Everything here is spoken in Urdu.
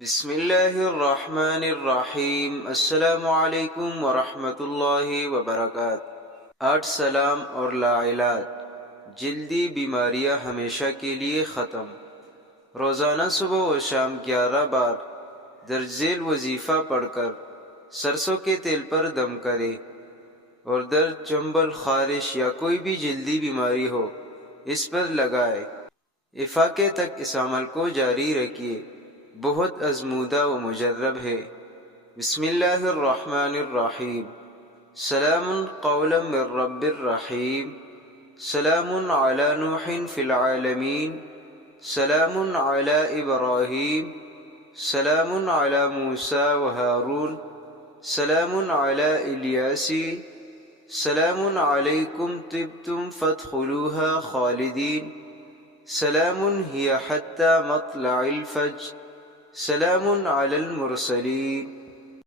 بسم اللہ الرحمن الرحیم۔ السلام علیکم ورحمۃ اللہ وبرکاتہ۔ 8 سلام اور لا علاج، جلدی بیماریاں ہمیشہ کے لیے ختم۔ روزانہ صبح و شام 11 بار درج ذیل وظیفہ پڑھ کر سرسوں کے تیل پر دم کرے اور درد، چنبل، خارش یا کوئی بھی جلدی بیماری ہو اس پر لگائے۔ افاقے تک اس عمل کو جاری رکھیے، بہت آزمودہ و مجرب ہے۔ بسم اللہ الرحمن الرحیم۔ سلام قولا من رب الرحیم۔ سلام علی نوح فی العالمین۔ سلام علی ابراہیم۔ سلام علی موسیٰ و ہارون۔ سلام علی الیاس۔ سلام علیکم طبتم فادخلوها خالدین۔ سلام ہی حتی مطلع الفجر۔ سلام علی المرسلین۔